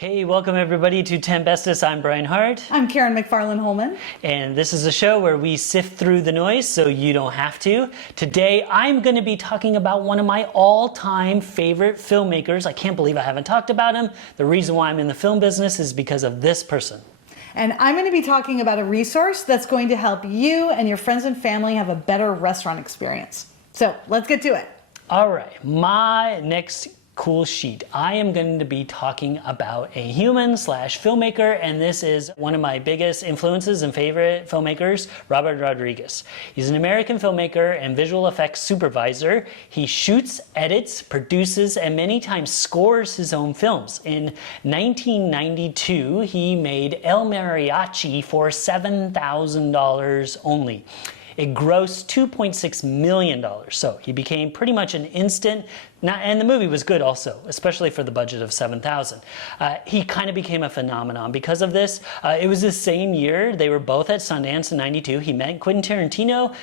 Hey, welcome everybody to 10 Bestest. I'm Brian Hart. I'm Karen McFarland-Holman. And this is a show where we sift through the noise so you don't have to. Today, I'm going to be talking about one of my all-time favorite filmmakers. I can't believe I haven't talked about him. The reason why I'm in the film business is because of this person. And I'm going to be talking about a resource that's going to help you and your friends and family have a better restaurant experience. So let's get to it. All right, my next cool sheet. I am going to be talking about a human/filmmaker, and this is one of my biggest influences and favorite filmmakers, Robert Rodriguez. He's an American filmmaker and visual effects supervisor. He shoots, edits, produces, and many times scores his own films. In 1992, he made El Mariachi for $7,000 only. It grossed $2.6 million, so he became pretty much an instant. And the movie was good also, especially for the budget of $7,000. He kind of became a phenomenon because of this. It was the same year. They were both at Sundance in '92. He met Quentin Tarantino.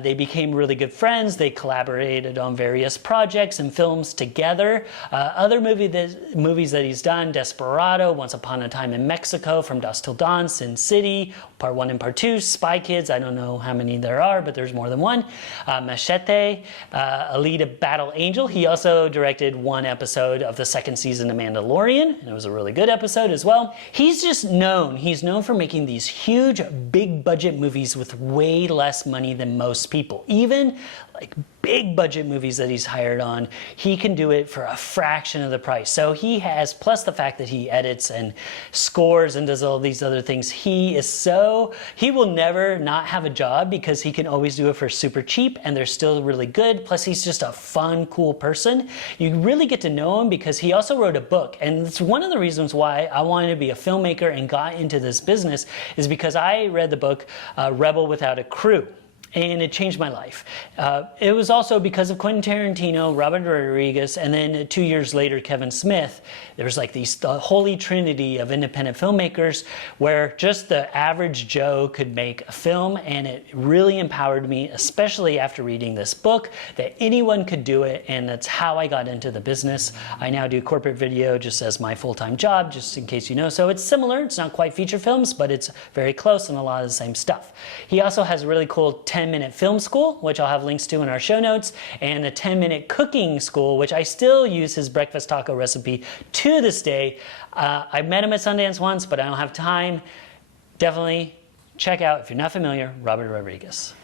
They became really good friends. They collaborated on various projects and films together. Other movies that he's done, Desperado, Once Upon a Time in Mexico, From Dusk Till Dawn, Sin City, Part 1 and Part 2, Spy Kids, I don't know how many there are, but there's more than one. Machete, Alita Battle Angel. He also directed one episode of the second season of Mandalorian, and it was a really good episode as well. He's known for making these huge, big budget movies with way less money than most people. Even like big budget movies that he's hired on, he can do it for a fraction of the price. So he has, plus the fact that he edits and scores and does all these other things, he will never not have a job because he can always do it for super cheap and they're still really good. Plus he's just a fun, cool person. You really get to know him because he also wrote a book. And it's one of the reasons why I wanted to be a filmmaker and got into this business is because I read the book Rebel Without a Crew. And it changed my life. It was also because of Quentin Tarantino, Robert Rodriguez, and then 2 years later, Kevin Smith. There was like the holy trinity of independent filmmakers where just the average Joe could make a film, and it really empowered me, especially after reading this book, that anyone could do it, and that's how I got into the business. I now do corporate video just as my full-time job, just in case you know. So it's similar. It's not quite feature films, but it's very close and a lot of the same stuff. He also has a really cool 10-minute film school, which I'll have links to in our show notes, and a 10-minute cooking school, which I still use his breakfast taco recipe to this day. I met him at Sundance once, but I don't have time. Definitely check out, if you're not familiar, Robert Rodriguez.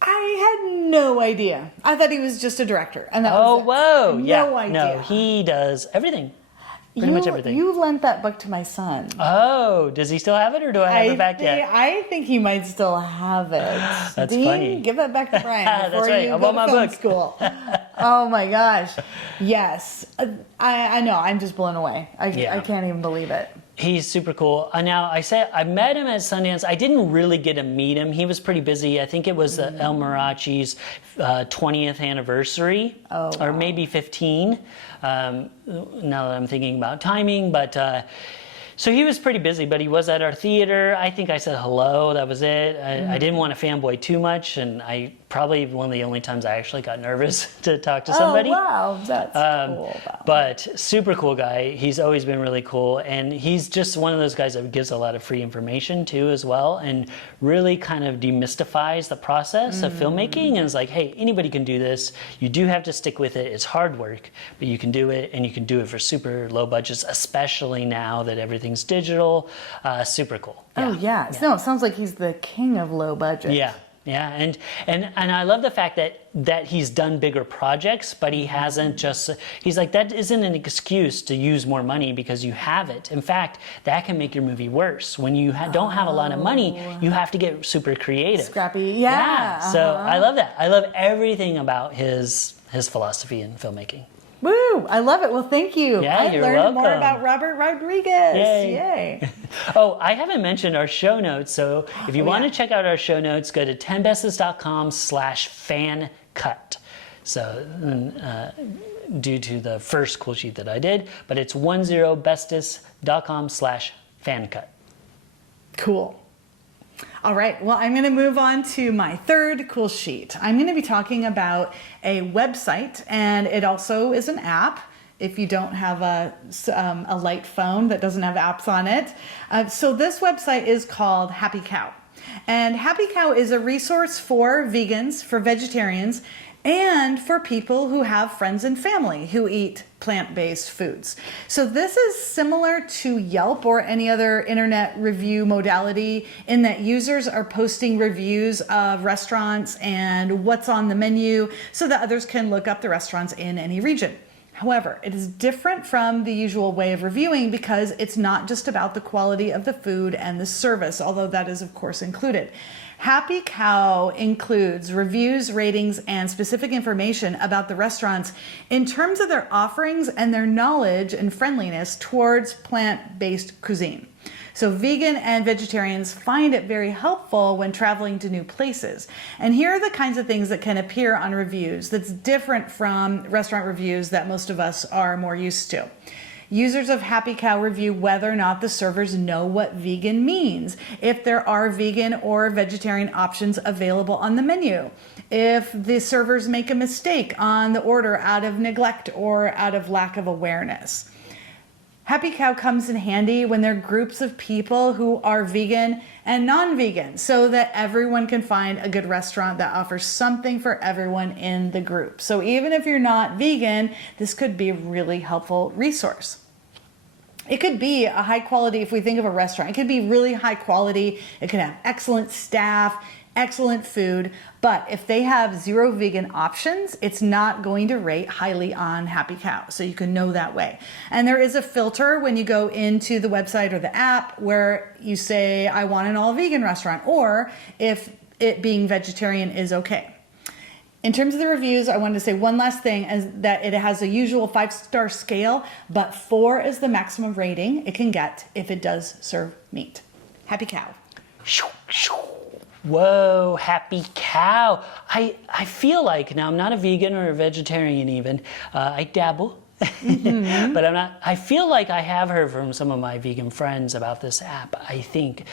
I had no idea. I thought he was just a director. And that was whoa. No idea. No, he does everything. Pretty much everything. You lent that book to my son. Oh, does he still have it or do I have it back yet? I think he might still have it. That's Dean, funny. give that back to Brian before That's right. you I go want to my film book. school. Oh my gosh. Yes. I know. I'm just blown away. I can't even believe it. He's super cool. Now, I met him at Sundance. I didn't really get to meet him. He was pretty busy. I think it was El Mariachi's 20th anniversary, or maybe 15, now that I'm thinking about timing. But so he was pretty busy, but he was at our theater. I think I said hello. That was it. I didn't want to fanboy too much, and I probably one of the only times I actually got nervous to talk to somebody. Oh, wow. That's cool. But super cool guy. He's always been really cool. And he's just one of those guys that gives a lot of free information too as well, and really kind of demystifies the process of filmmaking. And it's like, hey, anybody can do this. You do have to stick with it. It's hard work, but you can do it, and you can do it for super low budgets, especially now that everything's digital. Super cool. Yeah. Oh, yeah. No, it sounds like he's the king of low budget. Yeah. Yeah, and I love the fact that he's done bigger projects, but he hasn't just, he's like, that isn't an excuse to use more money because you have it. In fact, that can make your movie worse. When you don't have a lot of money, you have to get super creative. Scrappy, yeah. So I love that. I love everything about his philosophy in filmmaking. Woo! I love it. Well, thank you. Yeah, you're welcome. More about Robert Rodriguez. Yay. Oh, I haven't mentioned our show notes. So if you want to check out our show notes, go to 10bestest.com/fancut. So due to the first cool sheet that I did, but it's 10bestest.com/fancut. Cool. All right, well, I'm going to move on to my third cool sheet. I'm going to be talking about a website, and it also is an app if you don't have a light phone that doesn't have apps on it. So this website is called Happy Cow. And Happy Cow is a resource for vegans, for vegetarians, and for people who have friends and family who eat plant-based foods. So this is similar to Yelp or any other internet review modality in that users are posting reviews of restaurants and what's on the menu so that others can look up the restaurants in any region. However, it is different from the usual way of reviewing because it's not just about the quality of the food and the service, although that is of course included. Happy Cow includes reviews, ratings, and specific information about the restaurants in terms of their offerings and their knowledge and friendliness towards plant-based cuisine. So vegan and vegetarians find it very helpful when traveling to new places. And here are the kinds of things that can appear on reviews that's different from restaurant reviews that most of us are more used to. Users of Happy Cow review whether or not the servers know what vegan means, if there are vegan or vegetarian options available on the menu, if the servers make a mistake on the order out of neglect or out of lack of awareness. Happy Cow comes in handy when there are groups of people who are vegan and non-vegan so that everyone can find a good restaurant that offers something for everyone in the group. So even if you're not vegan, this could be a really helpful resource. It could be a high quality, if we think of a restaurant, it could be really high quality. It could have excellent staff, excellent food, but if they have 0 vegan options, it's not going to rate highly on Happy Cow. So you can know that way. And there is a filter when you go into the website or the app where you say, I want an all vegan restaurant, or if it being vegetarian is okay. In terms of the reviews, I wanted to say one last thing, is that it has a usual 5-star scale, but 4 is the maximum rating it can get if it does serve meat. Happy Cow. Whoa, Happy Cow. I feel like, now I'm not a vegan or a vegetarian even, I dabble, but I'm not, I feel like I have heard from some of my vegan friends about this app. I think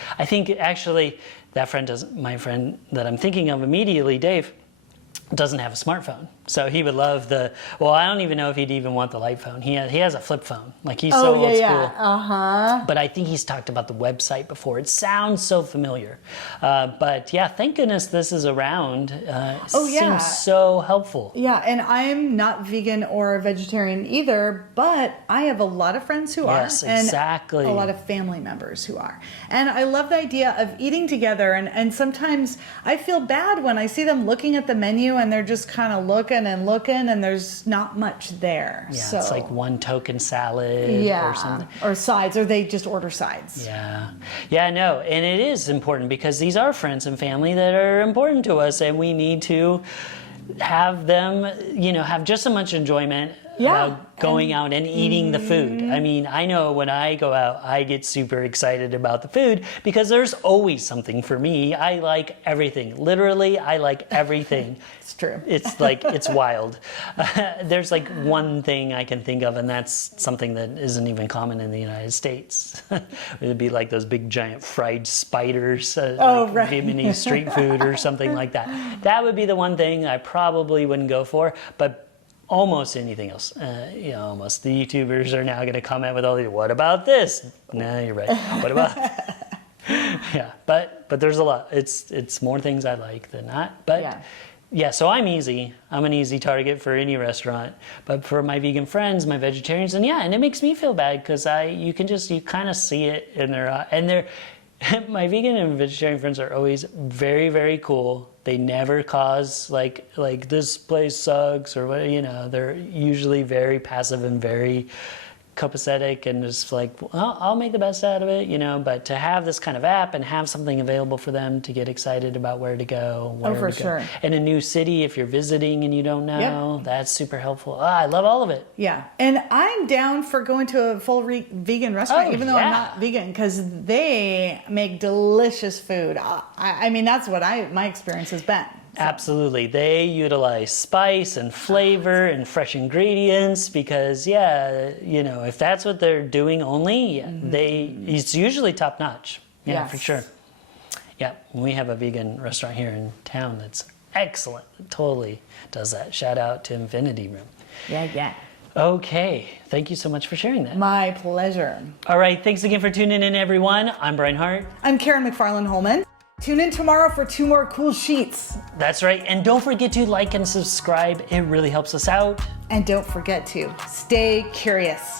actually that friend doesn't, my friend that I'm thinking of immediately, Dave, doesn't have a smartphone. So he would love the, well, I don't even know if he'd even want the light phone. He has a flip phone. Like he's so old school. But I think he's talked about the website before. It sounds so familiar. But yeah, thank goodness this is around. Seems so helpful. Yeah, and I'm not vegan or vegetarian either, but I have a lot of friends who are. Yes, exactly. And a lot of family members who are. And I love the idea of eating together. And sometimes I feel bad when I see them looking at the menu and they're just kind of looking and there's not much there. Yeah, so, it's like one token salad or something. Or sides, or they just order sides. Yeah, no, and it is important because these are friends and family that are important to us, and we need to have them, have just as much enjoyment about going out and eating the food. I mean, I know when I go out, I get super excited about the food because there's always something for me. I like everything. Literally, I like everything. It's true. It's like, it's wild. There's like one thing I can think of, and that's something that isn't even common in the United States. It'd be like those big giant fried spiders, like Vietnamese street food or something like that. That would be the one thing I probably wouldn't go for, but almost anything else. Almost. The YouTubers are now going to comment with all these, what about this? No, you're right. What about Yeah, but there's a lot. It's more things I like than not. But yeah, so I'm easy. I'm an easy target for any restaurant. But for my vegan friends, my vegetarians, and it makes me feel bad because you kind of see it in their my vegan and vegetarian friends are always very, very cool. They never cause like this place sucks or what, they're usually very passive and very copacetic and just like, well, I'll make the best out of it, but to have this kind of app and have something available for them to get excited about where to go. For sure. In a new city, if you're visiting and you don't know, that's super helpful. I love all of it. Yeah. And I'm down for going to a full vegan restaurant, even though I'm not vegan, because they make delicious food. I mean, that's what my experience has been. So. Absolutely. They utilize spice and flavor and fresh ingredients because, if that's what they're doing only, it's usually top notch. Yeah, for sure. Yeah, we have a vegan restaurant here in town that's excellent. It totally does that. Shout out to Infinity Room. Yeah. Okay, thank you so much for sharing that. My pleasure. All right, thanks again for tuning in, everyone. I'm Brian Hart. I'm Karen McFarland Holman. Tune in tomorrow for 2 more cool sheets. That's right, and don't forget to like and subscribe. It really helps us out. And don't forget to stay curious.